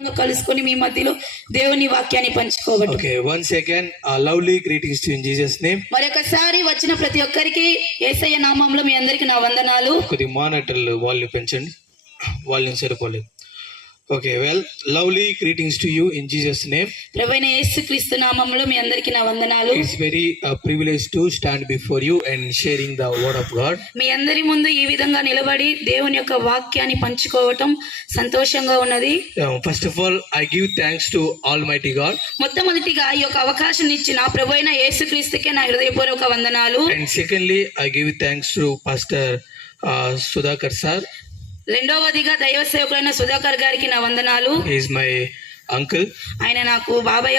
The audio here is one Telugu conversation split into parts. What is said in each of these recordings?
కలుసుకొని మీ మధ్యలో దేవుని వాక్యాన్ని పంచుకోవాలి. Okay, once again, lovely greetings to you in Jesus' name. మరొకసారి వచ్చిన ప్రతి ఒక్కరికి యేసయ్య నామములో మీ అందరికి నా వందనాలు. కొద్ది మానిటర్లు వాల్యూమ్ పెంచండి, వాల్యూమ్ సరిపోలేదు. Okay, well, lovely greetings to you in Jesus' name. ప్రభువైన యేసుక్రీస్తు నామములో మీ అందరికి నా వందనాలు. It's very privilege to stand before you and sharing the word of God. మీ అందరి ముందు ఈ విధంగా నిలబడి దేవుని యొక్క వాక్యాన్ని పంచుకోవటం సంతోషంగా ఉన్నది. First of all, I give thanks to Almighty God. మొట్టమొదటిగా ఈ యొక్క అవకాశం ఇచ్చిన ప్రభువైన యేసుక్రీస్తుకే నా హృదయపూర్వక వందనాలు. And secondly, I give thanks to Pastor Sudhakar sir. రెండవదిగా దైవ సేవకులైన సుధాకర్ గారికి నా వందనాలు. He is my uncle. ఆయన నాకు బాబాయ్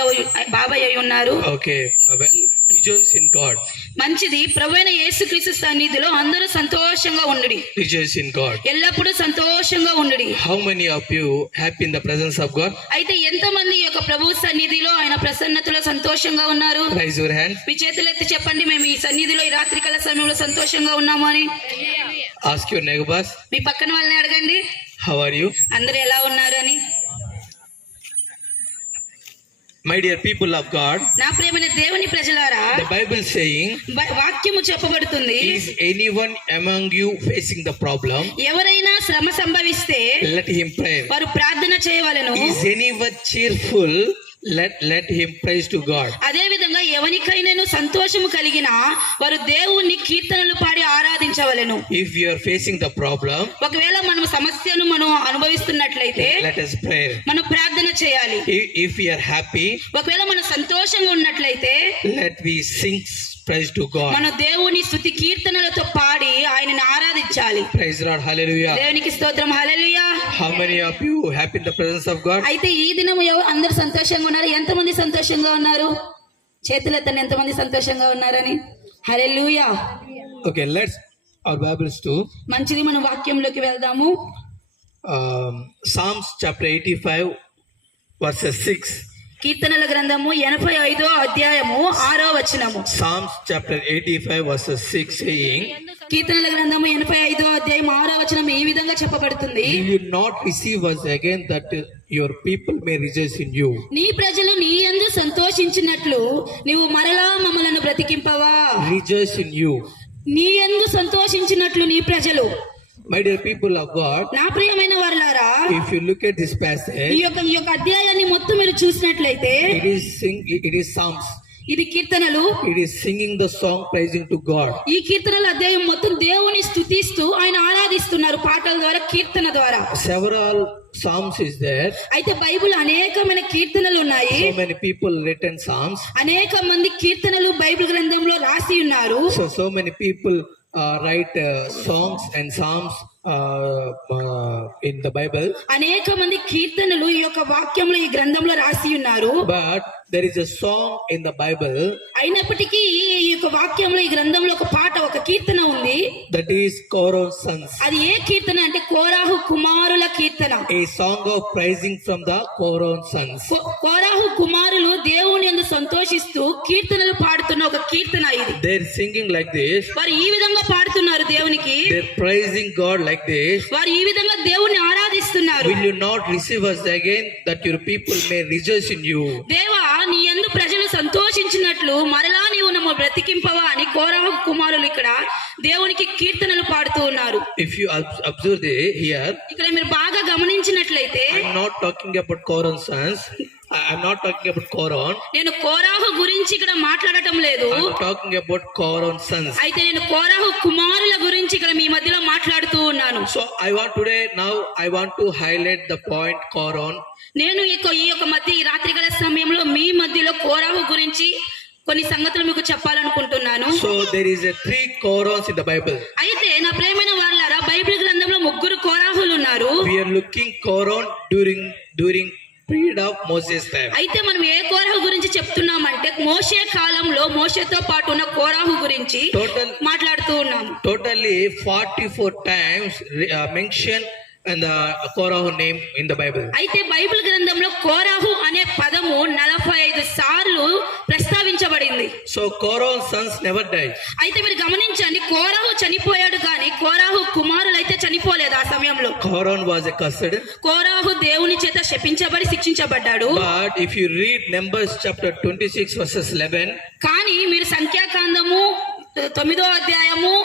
అయి ఉన్నారు. Okay, well, rejoice in God. మంచిది. ప్రభువైన యేసుక్రీస్తు సన్నిధిలో అందరూ సంతోషంగా ఉండుడి. Rejoice in God. ఎల్లప్పుడూ సంతోషంగా ఉండుడి. How many of you happy in the presence of God? అయితే ఎంతమంది ఈ యొక్క ప్రభు సన్నిధిలో ఆయన ప్రసన్నతలో సంతోషంగా ఉన్నారు? Raise your hand. మీ చేతులు ఎత్తి చెప్పండి, మేము ఈ సన్నిధిలో ఈ రాత్రికాల సమయంలో సంతోషంగా ఉన్నాము అని. Ask your neighbors. మీ పక్కన వాళ్ళని అడగండి, How are you? అందరూ ఎలా ఉన్నారు అని. My dear people of God, నా ప్రియమైన దేవుని ప్రజలారా, the Bible saying, వాక్యము చెప్పబడుతుంది, is anyone among you facing the problem? ఎవరైనా శ్రమ సంభవిస్తే Let him pray. వారు ప్రార్థన చేయవలెను. Is anyone cheerful? Let him praise to God. అదే విధంగా ఎవరికైనాను సంతోషము కలిగిన వారు దేవుణ్ణి కీర్తనలు పాడి ఆరాధించవలెను. If you are facing the problem, ఒకవేళ మనం సమస్యను మనం అనుభవిస్తున్నట్లయితే let us pray. మనం ప్రార్థన చేయాలి. If we are happy, ఒకవేళ మనం సంతోషంగా ఉన్నట్లయితే let we sing praise to God. మన దేవుని స్తుతి కీర్తనలతో పాడి ఆయనని ఆరాధించాలి. Praise the Lord. Hallelujah. దేవునికి స్తోత్రం. హల్లెలూయా. How many of you happy in the presence of God? అయితే ఈ దినం అందరూ సంతోషంగా ఉన్నారు? ఎంతమంది సంతోషంగా ఉన్నారు? చేతులెత్తండి, ఎంతమంది సంతోషంగా ఉన్నారని. హల్లెలూయా. Okay, let's our Bibles to మంచిది, మనం వాక్యంలోకి వెళ్దాము. Psalms chapter 85 verses 6. కీర్తనల గ్రంథము 85వ అధ్యాయము 6వ వచనము. Psalms chapter 85 verses 6 saying, కీర్తనల గ్రంథము 85వ అధ్యాయం 6వ వచనం ఈ విధంగా చెప్పబడుతుంది, will you not receive us again that your people may rejoice in you? నీ ప్రజలు నీ యందు సంతోషించినట్లు నీవు మరలా మమ్మలను బ్రతికింపవా. Rejoice in you. నీ యందు సంతోషించినట్లు నీ ప్రజలు. My dear people of God, నా ప్రియమైన వారలారా, if you look at this passage, ఈ యొక్క అధ్యాయాన్ని మొత్తం మీరు చూసినట్లయితే it is Psalms. ఇది కీర్తనలు. It is singing the song praising to God. ఈ కీర్తనల అధ్యాయం మొత్తం దేవుని స్తుతిస్తూ ఆయన ఆరాధిస్తున్నారు పాటల ద్వారా, కీర్తన ద్వారా. Several Psalms is there. అయితే బైబిల్ అనేకమైన కీర్తనలు ఉన్నాయి. So many people written Psalms. అనేక మంది కీర్తనలు బైబిల్ గ్రంథంలో రాసి ఉన్నారు. So many people write songs and psalms in the Bible. అనేక మంది కీర్తనలు ఈ యొక్క వాక్యంలో ఈ గ్రంథంలో రాసి ఉన్నారు. But there is a song in the Bible. అయినప్పటికీ ఈ యొక్క వాక్యంలో ఈ గ్రంథంలో ఒక పాట, ఒక కీర్తన ఉంది. That is Korah's sons. అది ఏ కీర్తన అంటే కోరాహు కుమారుల కీర్తన. A song of praising from the Korah's sons. కోరాహు కుమారులు దేవుని యందు సంతోషిస్తూ కీర్తనలు పాడుతున్న ఒక కీర్తన ఇది. They're singing like this. వారు ఈ విధంగా పాడుతున్నారు దేవునికి. They're praising God like this. వారు ఈ విధంగా దేవుని ఆరాధిస్తున్నారు. Will you not receive us again that your people may rejoice in you? దేవా, నీ యందు ప్రజలు సంతోషించినట్లు మరలా నీవు నన్ను బ్రతికింపవా అని కోరాహు కుమారులు ఇక్కడ దేవునికి కీర్తనలు పాడుతూ ఉన్నారు. If you observe here, ఇక్కడ మీరు బాగా గమనించినట్లయితే, I'm not talking about Korah's sons. I'm not talking about Korah. నేను కోరాహు గురించి ఇక్కడ మాట్లాడటం లేదు. I'm talking about Korah's sons. అయితే నేను కోరాహు కుమారుల గురించి ఇక్కడ మీ మధ్యలో మాట్లాడుతూ ఉన్నాను. So I want to highlight the point Korah. నేను ఈ యొక్క మధ్య ఈ రాత్రికాల సమయంలో మీ మధ్యలో కోరాహు గురించి కొన్ని సంగతులు మీకు చెప్పాలనుకుంటున్నాను. So there is a 3 Korahs in the Bible. అయితే నా ప్రియమైన వారలారా, బైబిల్ గ్రంథంలో 3 కోరాహులు ఉన్నారు. We are looking Korah during period of Moses time. అయితే మనం ఏ కోరాహు గురించి చెప్తున్నామంటే మోషే కాలంలో మోషేతో పాటు ఉన్న కోరాహు గురించి మాట్లాడుతూ ఉన్నాము. Totally 44 times mention and the Korah name in the Bible. అయితే బైబిల్ గ్రంథంలో కోరాహు అనే పదము 45 సార్లు ప్రస్తావించబడింది. So Korah's sons never died. అయితే మీరు గమనించండి, కోరాహు చనిపోయాడు కానీ కోరాహు కుమారులు అయితే చనిపోలేదు. ఆ సమయంలో Korah was accursed. కోరాహు దేవుని చేత శపించబడి శిక్షించబడ్డాడు. But if you read Numbers chapter 26 verses 11, కానీ మీరు సంఖ్యాకాండము 9వ అధ్యాయము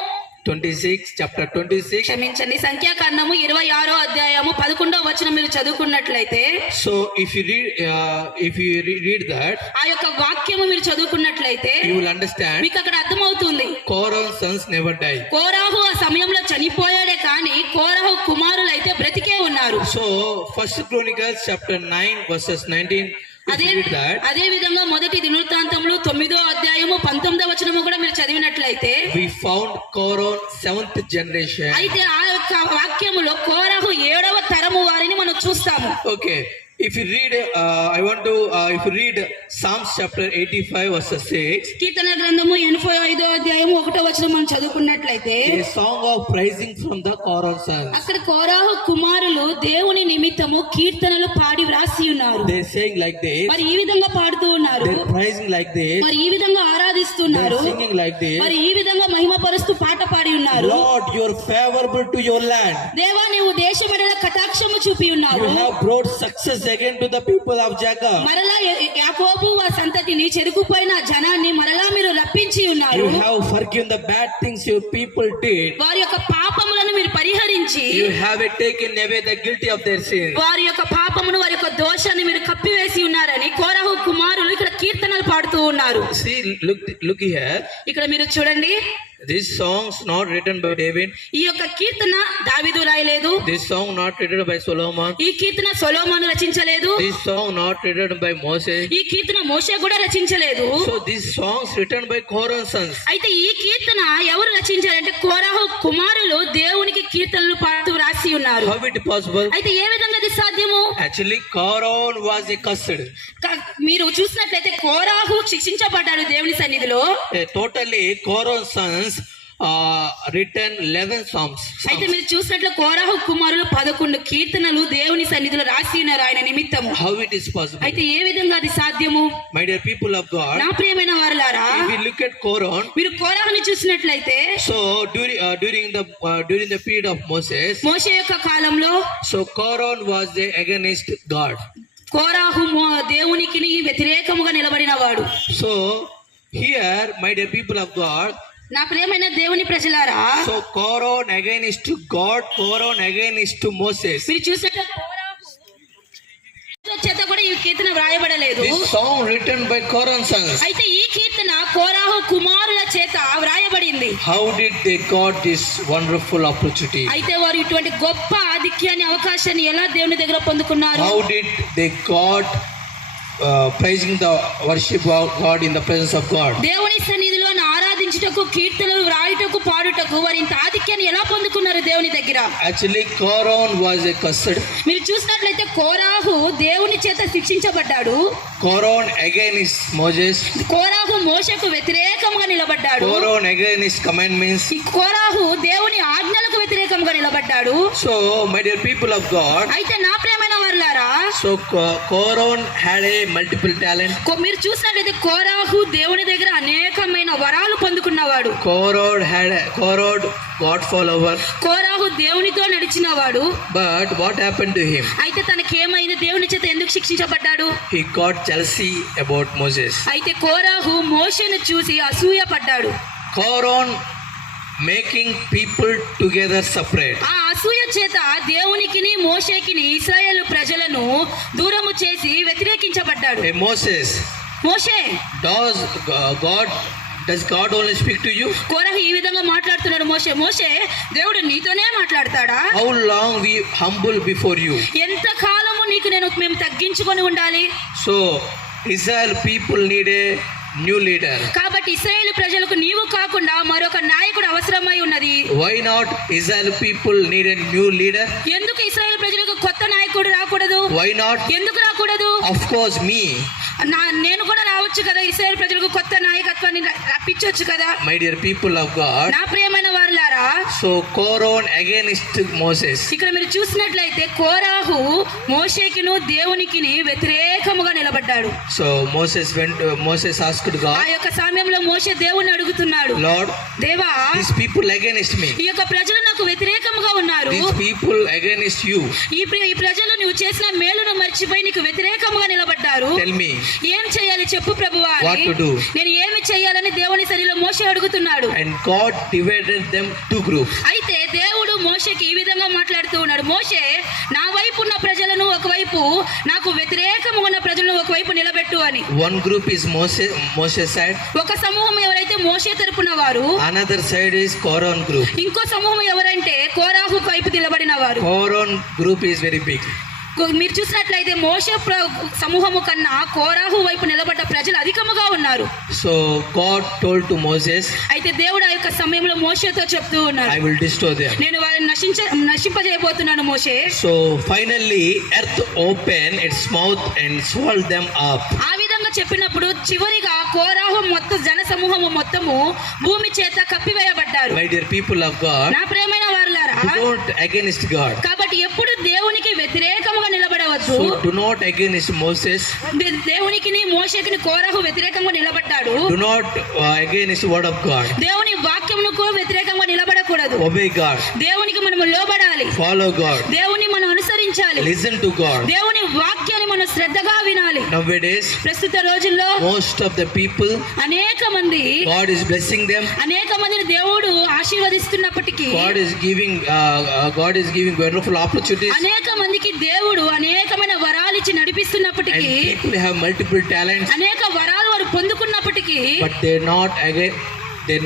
26 chapter 26. క్షమించండి, సంఖ్యాకాండము 26వ అధ్యాయము 11వ వచనం మీరు చదువుకున్నట్లయితే, So if you read that, ఆ యొక్క వాక్యము మీరు చదువుకున్నట్లయితే you will understand మీకు అక్కడ అర్థమవుతుంది. Korah's sons never died. కోరాహు ఆ సమయంలో చనిపోయాడే కానీ కోరాహు కుమారులు అయితే బ్రతికే ఉన్నారు. So First Chronicles chapter 9 verses 19. If అదే you read that, అదే విధంగా మొదటి దినవృత్తాంతములు 9వ అధ్యాయము 19వ వచనము కూడా మీరు చదివినట్లయితే, we found Korah 7th generation. అయితే ఆ యొక్క వాక్యములో కోరాహు 7వ తరము వారిని మనం చూస్తాము. Okay, if you read, if you read Psalms chapter 85 verses 6, కీర్తన గ్రంథము 85వ అధ్యాయము 1వ వచనం మనం చదువుకున్నట్లయితే, a song of praising from the Korah sons. అక్కడ కోరాహు కుమారులు దేవుని నిమిత్తము కీర్తనలు పాడి వ్రాసి ఉన్నారు. They saying like this, మరి ఈ విధంగా పాడుతూ ఉన్నారు, they're praising like this, మరి ఈ విధంగా ఆరాధిస్తున్నారు, they're singing like మరి this. ఈ విధంగా మహిమపరుస్తూ పాట పాడి ఉన్నారు. Lord, you're favorable to your land. దేవా, నీవు దేశమెడల కటాక్షము చూపి ఉన్నావు. You have brought success again to the people of Jacob. మరలా యాకోబు ఆ సంతతిని చెరుకుపోయిన జనాన్ని మరలా మీరు రప్పించి ఉన్నారు. You have forgiven the bad things your people did. వారి యొక్క పాపములను మీరు పరిహరించి You have taken away the guilty of their sins. వారి యొక్క పాపమును వారి యొక్క దోషాన్ని మీరు కప్పివేసి ఉన్నారని కోరాహు కుమారులు ఇక్కడ కీర్తనలు పాడుతూ ఉన్నారు. See, look here. ఇక్కడ మీరు చూడండి, This song's not written by David. ఈ యొక్క కీర్తన దావీదు రాయలేదు. This song not written by Solomon. ఈ కీర్తన సొలొమోను రచించలేదు. This song not written by Moses. ఈ కీర్తన మోషే కూడా రచించలేదు. So these songs written by Korah's sons. అయితే ఈ కీర్తన ఎవరు రచించారంటే కోరాహు కుమారులు దేవునికి కీర్తనలు పాడుతూ రాసి ఉన్నారు. How it possible? అయితే ఏ విధంగా అది సాధ్యము? Actually, Korah was accursed. మీరు చూసినట్లయితే కోరాహు శిక్షించబడ్డాడు దేవుని సన్నిధిలో. Totally, Korah's sons written 11 songs. అయితే మీరు చూసినట్లు కోరాహు కుమారులు 11 కీర్తనలు దేవుని సన్నిధిలో రాసి ఉన్నారు ఆయన నిమిత్తము. How it is possible? అయితే ఏ విధంగా అది సాధ్యము? My dear people of God, నా ప్రియమైన వారలారా, if we look at Korah, మీరు కోరాహుని చూసినట్లయితే, so during the period of Moses, మోషే యొక్క కాలంలో so Korah was against God. కోరాహు దేవునికి వ్యతిరేకముగా నిలబడిన వాడు. So here, my dear people of God, నా ప్రియమైన దేవుని ప్రజలారా, so Korah against God, Korah against Moses. మీరు చూసినట్టు చేత కూడా ఈ కీర్తన వ్రాయబడలేదు. This song written by Korah's sons. అయితే ఈ కీర్తన కోరాహు కుమారుల చేత వ్రాయబడింది. How did they got this wonderful opportunity? అయితే వారు ఇటువంటి గొప్ప ఆధిక్యాన్ని అవకాశాన్ని ఎలా దేవుని దగ్గర పొందుకున్నారు? How did they got praising the worship of God in the presence of God? దేవుని సన్నిధిలో ఆరాధించుటకు, కీర్తనలు వ్రాయుటకు, పాడుటకు వారి ఇంత ఆధిక్యాన్ని ఎలా పొందుకున్నారు దేవుని దగ్గర? Actually, Korah was accursed. మీరు చూసినట్లయితే కోరాహు దేవుని చేత శిక్షించబడ్డాడు. Korah against Moses. కోరాహు మోషేకు వ్యతిరేకంగా నిలబడ్డాడు. Korah against commandments. ఈ కోరాహు దేవుని ఆజ్ఞలకు వ్యతిరేకంగా నిలబడ్డాడు. So, my dear people of God, అయితే నా ప్రియమైన వారలారా, so Korah had a multiple talent. మీరు చూసినట్లయితే కోరాహు దేవుని దగ్గర అనేకమైన వరాలు పొందుకున్నవాడు. Korah God follower. కోరాహు దేవునితో నడిచినవాడు. But what happened to him? అయితే తనకేమైంది? దేవుని చేత ఎందుకు శిక్షించబడ్డాడు? He got jealousy about Moses. అయితే కోరాహు మోషేను చూసి అసూయ పడ్డాడు. Korah making people together separate. ఆ అసూయ చేత దేవునికిని మోషేకిని ఇశ్రాయేలు ప్రజలను దూరము చేసి వ్యతిరేకించబడ్డాడు. Hey Moses, Moshe, does God only speak to you? కోరహు ఈ విధంగా మాట్లాడుతున్నాడు. మోషే, దేవుడు నీతోనే మాట్లాడతాడా? How long we humble before you? ఎంత కాలము నీకు మేము తగ్గించుకొని ఉండాలి? So Israel people need a new leader. కాబట్టి ఇశ్రాయేలు ప్రజలకు నీవు కాకుండా మరొక నాయకుడు అవసరమై ఉన్నది. Why not Israel people need a new leader? ఎందుకు ఇశ్రాయేలు ప్రజలకు కొత్త నాయకుడు రాకూడదు? Why not? ఎందుకు రాకూడదు? Of course me. నేను కూడా రావచ్చు కదా, ఇశ్రాయేలు ప్రజలకు కొత్త నాయకత్వాన్ని రప్పించవచ్చు కదా. My dear people of God, నా ప్రియమైన వారులారా, so Korah against Moses. ఇక్కడ మీరు చూసినట్లయితే కోరాహు మోషేకిను దేవునికిని వ్యతిరేకముగా నిలబడ్డాడు. So Moses asked ఆ God, యొక్క సమయంలో మోషే దేవుణ్ణి అడుగుతున్నాడు, Lord, దేవా, these people against me, ఈ యొక్క ప్రజలు నాకు వ్యతిరేకముగా ఉన్నారు, these people against you, ఈ ప్రజలు నువ్వు చేసిన మేలును మర్చిపోయి నీకు వ్యతిరేకముగా నిలబడ్డారు, tell me ఏం చేయాలి చెప్పు ప్రభువా what అని to do. నేను ఏమి చేయాలని దేవుని సన్నిధిలో మోషే అడుగుతున్నాడు. And God divided them two groups. అయితే దేవుడు మోషేకి ఈ విధంగా మాట్లాడుతూ ఉన్నాడు, మోషే నా వైపు ఉన్న ప్రజలను ఒకవైపు, నాకు వ్యతిరేకముగా ఉన్న ప్రజలను ఒకవైపు నిలబెట్టు అని. One group is Moses side, ఒక సమూహం ఎవరైతే మోషే తరపున వారు, another side is Korah group. ఇంకో సమూహం ఎవరంటే కోరాహు వైపు నిలబడిన వారు. Korah group is very big. మీరు చూసినట్లయితే మోషే సమూహము కన్నా కోరాహు వైపు నిలబడ్డ ప్రజలు అధికముగా ఉన్నారు. So God told to Moses, అయితే దేవుడు ఆ యొక్క సమయంలో మోషేతో చెప్తూ ఉన్నాడు, I will destroy them. నేను వారిని నశింపజేయబోతున్నాను మోషే. So finally earth opened its mouth and swallowed them up. ఆ విధంగా చెప్పినప్పుడు చివరిగా కోరాహు మొత్తం జన సమూహము మొత్తము భూమి చేత కప్పివేయబడ్డారు. My dear people of God, నా ప్రియమైన వారులారా, don't against God. కాబట్టి ఎప్పుడు దేవునికి వ్యతిరేకముగా నిలబడవద్దు. So do not against Moses. దేవునికి మోషేకి కోరాహు వ్యతిరేకంగా నిలబడ్డాడు. Do not against word of God. దేవుని వాక్యమునకు వ్యతిరేకంగా నిలబడకూడదు. Obey God. దేవునికి మనము లోబడాలి. Follow God. దేవుని మనం అనుసరించాలి. Listen to God. దేవుని వాక్యాన్ని మనం శ్రద్ధగా వినాలి. Nowadays, ప్రస్తుత రోజుల్లో most of the people, అనేక మంది, God is blessing them. అనేక మందిని దేవుడు ఆశీర్వదిస్తున్నప్పటికీ, God is giving wonderful opportunities. అనేక మందికి దేవుడు అనేకమైన వరాలు ఇచ్చి నడిపిస్తున్నప్పటికీ, And people have multiple talents, అనేక వరాలు వారు పొందుకున్నప్పటికీ but they're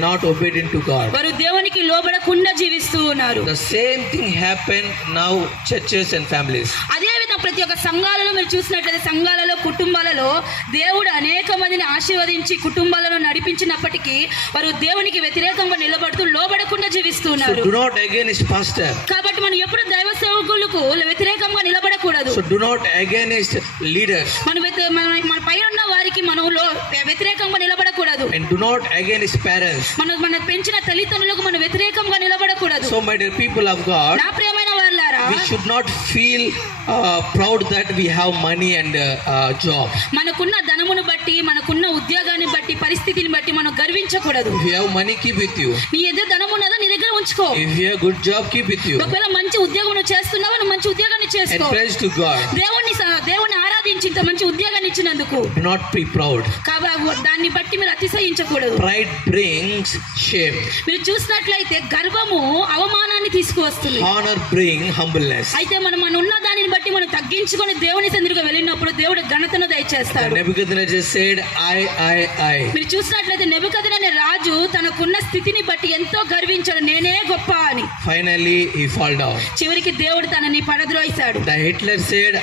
not obedient to God. వారు దేవునికి లోబడకుండా జీవిస్తూ ఉన్నారు. The same thing happened now churches and families. అదే విధంగా ప్రతి ఒక్క సంఘాలలో మీరు చూసినట్లయితే సంఘాలలో, కుటుంబాలలో దేవుడు అనేక మందిని ఆశీర్వదించి కుటుంబాలను నడిపించినప్పటికీ వారు దేవునికి వ్యతిరేకంగా నిలబడుతూ లోబడకుండా జీవిస్తూ So ఉన్నారు. do not against pastor. కాబట్టి మనం ఎప్పుడు దైవ సేవకులకు వ్యతిరేకంగా నిలబడకూడదు. So do not against leaders. మన పైన ఉన్న వారికి మనం వ్యతిరేకంగా నిలబడకూడదు. And do not against parents. మన పెంచిన తల్లిదండ్రులకు మనం వ్యతిరేకంగా నిలబడకూడదు. So my dear people of God, నా ప్రియమైన వారులారా, we should not feel proud that we have money and job. మనకున్న ధనమును బట్టి, మనకున్న ఉద్యోగాన్ని బట్టి, పరిస్థితిని బట్టి మనం గర్వించకూడదు. If you have money, keep with you. నీ దగ్గర ధనం ఉన్నదా నీ దగ్గర ఉంచుకో. If you have good job, keep with you. ఒకవేళ మంచి ఉద్యోగం నువ్వు చేస్తున్నావా, నువ్వు మంచి ఉద్యోగాన్ని And చేసుకో. praise to God. దేవుని ఆరాధించి ఇంత మంచి ఉద్యోగాన్ని ఇచ్చినందుకు Do not be proud. కాబట్టి దాన్ని బట్టి మీరు అతిశయించకూడదు. Pride brings shame. మీరు చూసినట్లయితే గర్వము అవమానాన్ని తీసుకువస్తుంది. Honor bring humbleness. అయితే మనం ఉన్న దానిని బట్టి మనం తగ్గించుకొని దేవుని సన్నిధికి వెళ్ళినప్పుడు దేవుడు ఘనతను దయచేస్తాడు. Nebuchadnezzar said, I. మీరు చూసినట్లయితే నెబుకద్నెజరు రాజు తనకున్న స్థితిని బట్టి ఎంతో గర్వించాడు, నేనే గొప్ప అని. Finally he fall down. చివరికి దేవుడు తనని పడద్రోయిశాడు. The Hitler said,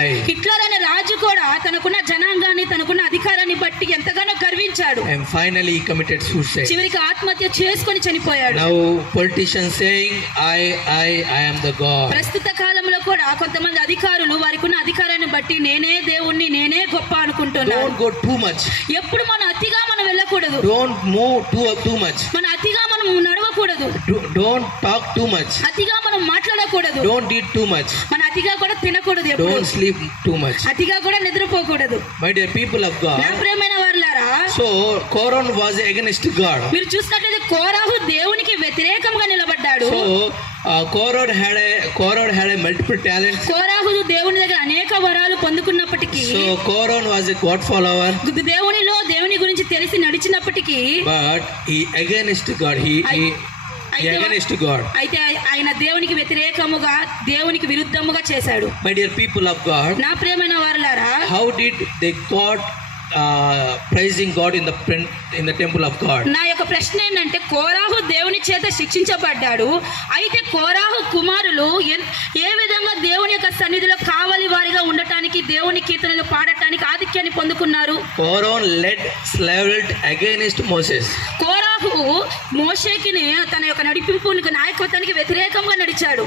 I. Hitler అనే రాజు కూడా తనకున్న జనాంగాన్ని, తనకున్న అధికారాన్ని బట్టి ఎంతగానో గర్వించాడు. And finally he committed suicide. చివరికి ఆత్మహత్య చేసుకొని చనిపోయాడు. Now politicians saying, I am the God. ప్రస్తుత కాలంలో కూడా కొంతమంది అధికారులు వారికి ఉన్న అధికారాన్ని బట్టి నేనే దేవుణ్ణి, నేనే గొప్ప అనుకుంటున్నారు. Don't go too much. ఎప్పుడు మనం అతిగా మనం వెళ్ళకూడదు. Don't move too much. మన అతిగా మనం నడవకూడదు. Don't talk too much. అతిగా మనం మాట్లాడకూడదు. Don't eat too much. మన అతిగా కూడా తినకూడదు. ఎప్పుడు Don't sleep too much. అతిగా కూడా నిద్రపోకూడదు. My dear people of God, నా ప్రియమైన వారులారా, so Korah was against God. మీరు చూసినట్లయితే కోరాహు దేవునికి వ్యతిరేకంగా నిలబడ్డాడు. So Korah had a multiple talents. కోరాహు దేవుని దగ్గర అనేక వరాలు పొందుకున్నప్పటికీ, So Korah was a God follower, దేవుని గురించి తెలిసి నడిచినప్పటికీ, but he against God. He against God. అయితే ఆయన దేవునికి వ్యతిరేకముగా, దేవునికి విరుద్ధముగా చేశాడు. My dear people of God, నా ప్రియమైన వారులారా, how did they got praising God in the temple of God? నా యొక్క ప్రశ్న ఏంటంటే, కోరాహు దేవుని చేత శిక్షించబడ్డాడు. అయితే కోరాహు కుమారులు ఏ విధంగా దేవుని యొక్క సన్నిధిలో కావలి వారిగా ఉండటానికి, దేవుని కీర్తనలు పాడటానికి ఆధిక్యాన్ని పొందుకున్నారు? Korah led slaved against Moses. కోరాహు మోషేకి తన యొక్క నడిపింపునికి, నాయకత్వానికి వ్యతిరేకంగా నడిచాడు.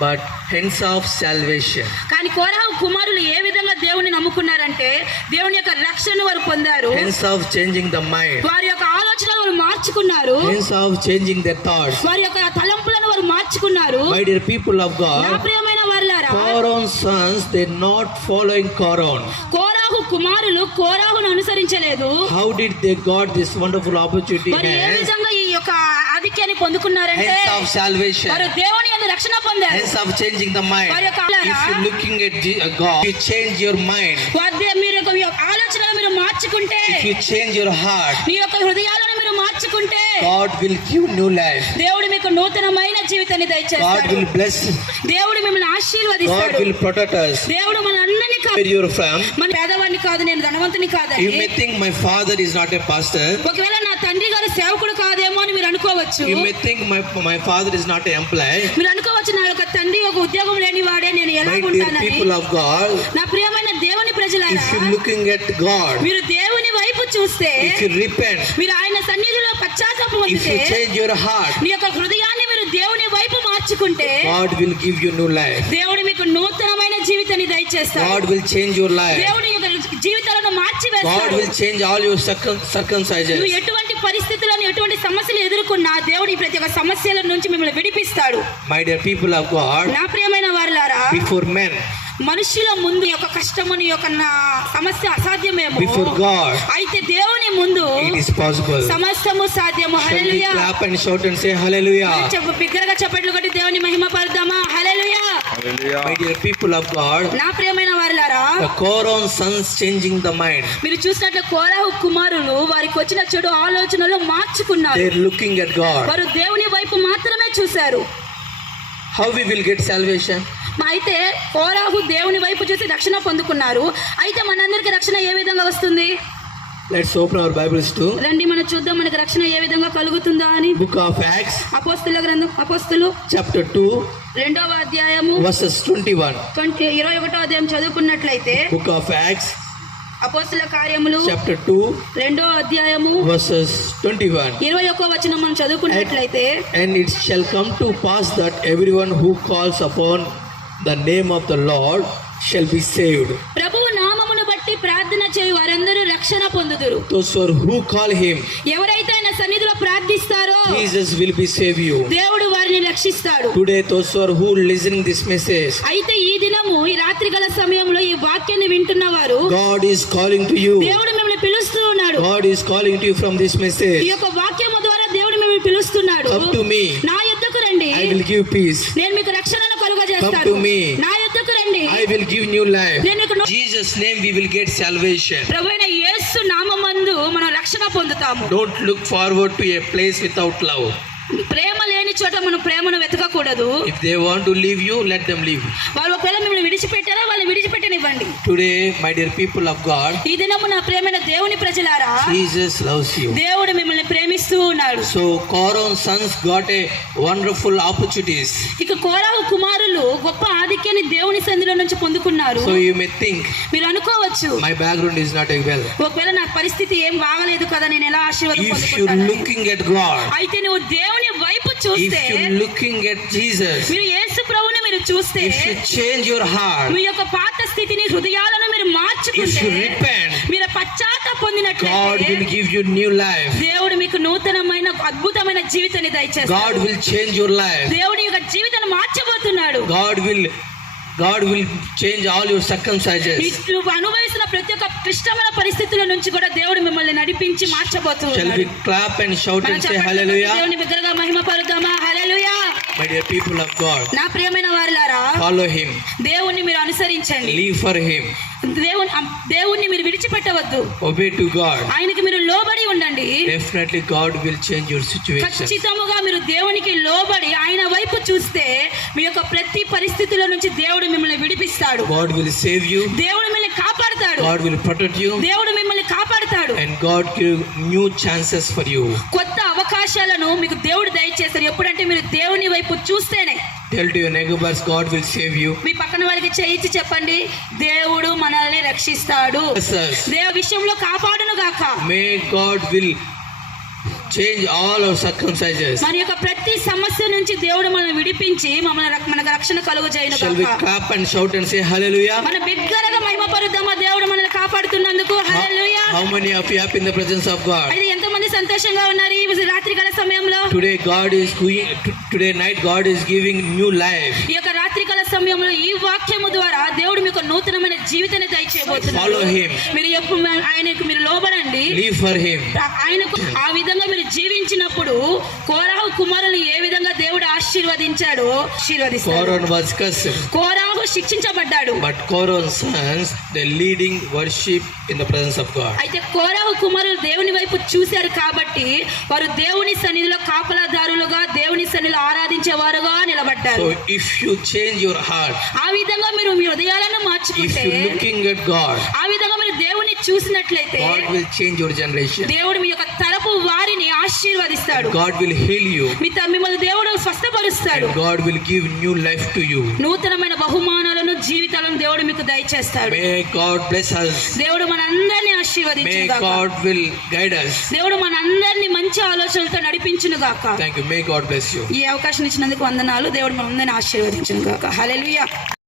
but hence of salvation. కానీ కోరహు కుమారులు ఏ విధంగా దేవుని నమ్ముకున్నారంటే దేవుని యొక్క రక్షణను వారు పొందారు, Hence of changing the mind. వారి యొక్క ఆలోచనలు వారు మార్చుకున్నారు, Hence of changing their thoughts. వారి యొక్క తలంపులను వారు మార్చుకున్నారు. My dear people of నా God, ప్రియమైన వారులారా, Korah's sons, they're not following Korah. కోరాహు కుమారులు కోరాహును అనుసరించలేదు. How did they got this wonderful opportunity? వారు ఏ విధంగా ఈ యొక్క ఆధిక్యాన్ని పొందుకున్నారంటే Hence of salvation. వారు దేవుని యందు రక్షణ పొందారు. Hence of changing the mind. వారి యొక్క If you're looking at God, you change your mind. మీరు యొక్క ఆలోచనలు మీరు మార్చుకుంటే, If you change your heart, మీ యొక్క హృదయాలను మీరు మార్చుకుంటే, God will give new life. దేవుడు మీకు నూతనమైన జీవితాన్ని God దయచేస్తాడు. will bless. దేవుడు మిమ్మల్ని God ఆశీర్వదిస్తాడు. will protect us. దేవుడు మన అందరినీ Where you're from, మన పేదవాడిని కాదు, నేను ధనవంతుని కాదని. you may think my father is not a pastor. ఒకవేళ నా తండ్రి గారు సేవకుడు కాదేమో అని మీరు అనుకోవచ్చు. You may think my father is not an employee. మీరు అనుకోవచ్చు నా యొక్క తండ్రి ఒక ఉద్యోగం లేని వాడే, నేను ఎలా My dear ఉంటానని. people of God, నా ప్రియమైన దేవుని ప్రజలారా, if you're looking at God, మీరు దేవుని వైపు చూస్తే, if you repent, మీరు ఆయన సన్నిధిలో పశ్చాత్తాపం if పొందితే, you change your heart, మీ యొక్క హృదయాన్ని మీరు దేవుని వైపు మార్చుకుంటే, God will give you new life. దేవుడు మీకు నూతనమైన జీవితాన్ని దయచేస్తాడు. God will change your life. దేవుని యొక్క జీవితాలను మార్చి God వేస్తాడు. will change all your circumstances. నువ్వు ఎటువంటి పరిస్థితులను ఎటువంటి సమస్యలు ఎదుర్కొన్నా దేవుడు ఈ ప్రతి ఒక్క సమస్యల నుంచి మిమ్మల్ని విడిపిస్తాడు. My dear people of God, నా ప్రియమైన వారులారా, before men, మనుషుల ముందు ఈ యొక్క కష్టముని యొక్క నా సమస్య అసాధ్యమేమో, before God, అయితే దేవుని ముందు it is possible. సమస్తము సాధ్యము. Shall we hallelujah. clap and shout and say hallelujah? బిగ్గరగా చప్పట్లు కొట్టి దేవుని మహిమ పరుద్దామా? హల్లెలూయా. My dear people of God, నా ప్రియమైన వారులారా, the Korah's sons changing the mind. మీరు చూసినట్లు కోరాహు కుమారులు వారికి వచ్చిన చెడు ఆలోచనలు మార్చుకున్నారు. They're looking at God. వారు దేవుని వైపు మాత్రమే చూశారు. How we will get salvation? అయితే కోరాహు దేవుని వైపు చూసి రక్షణ పొందుకున్నారు. అయితే మనందరికి రక్షణ ఏ విధంగా వస్తుంది? Let's open our Bibles to రండి మనం చూద్దాం మనకి రక్షణ ఏ విధంగా కలుగుతుందా అని. Book of Acts, అపోస్తల గ్రంథం, అపోస్తలు chapter 2, 2వ అధ్యాయము verses 21. 21వ అధ్యాయం చదువుకున్నట్లయితే, Book of Acts, అపోస్తల కార్యములు chapter 2, 2వ అధ్యాయము verses 21. 21వ వచనం మనం చదువుకున్నట్లయితే, And it shall come to pass that everyone who calls upon the name of the Lord shall be saved. ప్రభువు నామమును బట్టి ప్రార్థన చేయు వారందరూ రక్షణ పొందుదురు. Those who call him, ఎవరైతే ఆయన సన్నిధిలో ప్రార్థిస్తారో Jesus will be save you. దేవుడు వారిని రక్షిస్తాడు. Today, those who listening this message, అయితే ఈ దినము ఈ రాత్రి గల సమయంలో ఈ వాక్యాన్ని వింటున్న వారు, God is calling to you. దేవుడు మిమ్మల్ని పిలుస్తూ ఉన్నాడు. God is calling to you from this ఈ message. యొక్క వాక్యము ద్వారా దేవుడు మిమ్మల్ని పిలుస్తున్నాడు. Come to me. నా యొద్దకు రండి, I will give peace. నేను మీకు రక్షణను Come కలుగజేస్తాను. to me. నా యొద్దకు రండి, I will give new life. నేను మీకు Jesus' name we will get salvation. ప్రభువైన యేసు నామమందు మనం రక్షణ పొందుతాము. Don't look forward to a place without love. ప్రేమ లేని చోట మనం ప్రేమను వెతకకూడదు. If they want to leave you, let them leave. వాళ్ళు ఒకవేళ మిమ్మల్ని విడిచిపెట్టారా వాళ్ళని విడిచిపెట్టనివ్వండి. Today, my dear people of God, ఈ దినము నా ప్రియమైన దేవుని ప్రజలారా, Jesus loves you. దేవుడు మిమ్మల్ని ప్రేమిస్తూ ఉన్నాడు. So Korah's sons got a wonderful opportunities. ఇక కోరాహు కుమారులు గొప్ప ఆధిక్యాన్ని దేవుని సన్నిధిలో నుంచి పొందుకున్నారు. So you may think, మీరు అనుకోవచ్చు, my background is not a well. ఒకవేళ నా పరిస్థితి ఏం బాగలేదు కదా, నేను ఎలా ఆశీర్వాదం If you're పొందుకుంటాను. looking at God, అయితే నువ్వు దేవుని వైపు if చూస్తే, you're looking at Jesus, మీరు యేసు ప్రభువుని మీరు చూస్తే, if you change your heart, మీ యొక్క పాత స్థితిని హృదయాలను మీరు if మార్చుకుంటే, you repent, మీరు పశ్చాత్తాప God పొందినట్లయితే will give you new life. దేవుడు మీకు నూతనమైన అద్భుతమైన జీవితాన్ని దయచేస్తాడు. God will change your life. దేవుడి యొక్క జీవితాన్ని మార్చబోతున్నాడు. God will change all your circumstances. నువ్వు అనుభవిస్తున్న ప్రతి ఒక్క క్లిష్టమైన పరిస్థితుల నుంచి కూడా దేవుడు మిమ్మల్ని నడిపించి Shall మార్చబోతున్నాడు. we clap and shout మనం and say చప్పట్లు కొట్టి hallelujah? దేవుని బిగ్గరగా మహిమ పలుకుదామా? హల్లెలూయా. My dear people of God, నా ప్రియమైన వారులారా, follow him, దేవుణ్ణి మీరు అనుసరించండి. live for him, దేవుణ్ణి మీరు విడిచిపెట్టవద్దు. obey to God. ఆయనకి మీరు లోబడి ఉండండి. Definitely God will change your situation. ఖచ్చితముగా మీరు దేవునికి లోబడి ఆయన వైపు చూస్తే మీ యొక్క ప్రతి పరిస్థితుల నుంచి దేవుడు మిమ్మల్ని విడిపిస్తాడు. God will save you. దేవుడు మిమ్మల్ని కాపాడుతాడు. God will protect you. దేవుడు మిమ్మల్ని కాపాడుతాడు. And God give new chances for you. కొత్త అవకాశాలను మీకు దేవుడు దయచేస్తారు. ఎప్పుడంటే మీరు దేవుని వైపు చూస్తేనే. Tell to your neighbors, God will save you. మీ పక్కన వాళ్ళకి చేయించి చెప్పండి, దేవుడు మనల్ని రక్షిస్తాడు. Yes, దేవుడి విషయంలో కాపాడును గాక. May God will change all our circumstances. మన యొక్క ప్రతి సమస్య నుంచి దేవుడు మనల్ని విడిపించి మనకు రక్షణ కలుగు చేయను Shall we గాక. clap and shout and say hallelujah? మన బిగ్గరగా మహిమ పరుద్దామా దేవుడు మనల్ని కాపాడుతున్నందుకు. హల్లెలూయా. How many of you happy in the presence of God? అయితే ఎంతో మంది సంతోషంగా ఉన్నారు ఈ రాత్రికాల సమయంలో. Today night God is giving new life. ఈ యొక్క రాత్రికాల సమయంలో ఈ వాక్యము ద్వారా దేవుడు మీకు నూతనమైన జీవితాన్ని దయచేయబోతున్నాడు. Follow him. మీరు ఆయనకు మీరు లోబడండి. Live for him. ఆయనకు ఆ విధంగా మీరు జీవించినప్పుడు కోరాహు కుమారులను ఏ విధంగా దేవుడు ఆశీర్వదించాడో ఆశీర్వదిస్తాడు. Korah was cursed. కోరాహు శిక్షించబడ్డాడు. But Korah's sons, they leading worship in the presence of God. అయితే కోరాహు కుమారులు దేవుని వైపు చూశారు కాబట్టి వారు దేవుని సన్నిధిలో కాపలాదారులుగా దేవుని సన్నిధిలో ఆరాధించేవారుగా నిలబడ్డారు. So if you change your heart, ఆ విధంగా మీరు మీ హృదయాలను if మార్చుకుంటే, you looking at God, ఆ విధంగా మీరు దేవుని చూసినట్లయితే God will change your generation. దేవుడు మీ యొక్క తరపు వారిని ఆశీర్వదిస్తాడు. God will heal you. మిమ్మల్ని దేవుడు స్వస్థపరుస్తాడు. And God will give new life to you. నూతనమైన బహుమానాలను జీవితాలను దేవుడు మీకు దయచేస్తాడు. May God bless us. దేవుడు మనందరినీ May ఆశీర్వదించును గాక. God will guide us. దేవుడు మనందరినీ మంచి ఆలోచనలతో నడిపించును గాక. Thank you. May God bless you. ఈ అవకాశం ఇచ్చినందుకు వందనాలు. దేవుడు మనందరినీ ఆశీర్వదించును గాక. హల్లెలూయా.